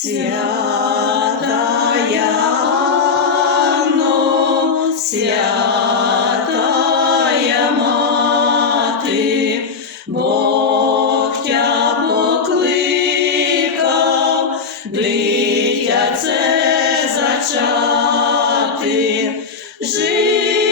Святая Анно, мати, Бог тя покликав, це зачати, життя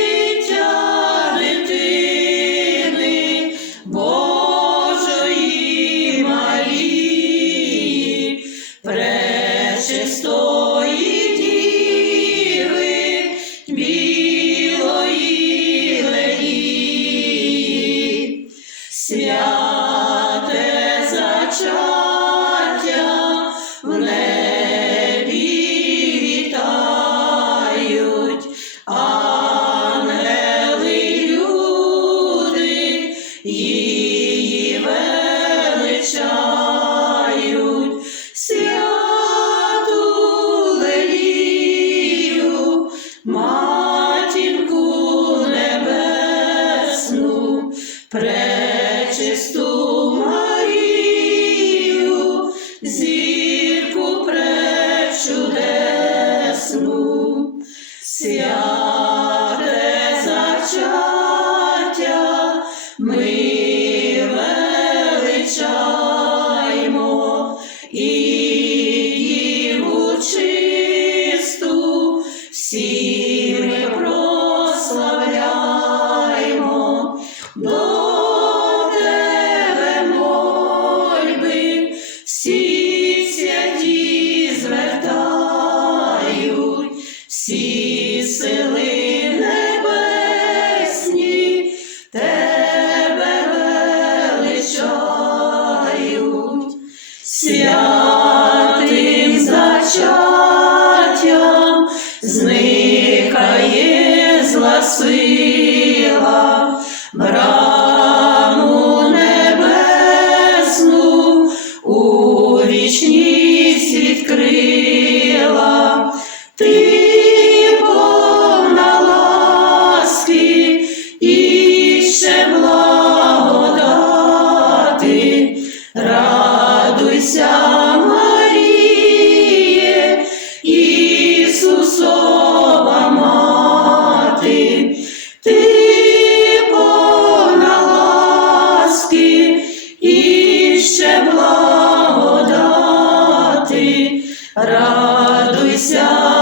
святе зачаття в небі вітають, ангели люди її величають, матінку небесну, святе зачаття і діву чисту всі ми прославляємо. Всі святі звертають, сила, браму небесну у вічність відкрила. Ти повна ласки і ще благодати, радуйся, радуйся.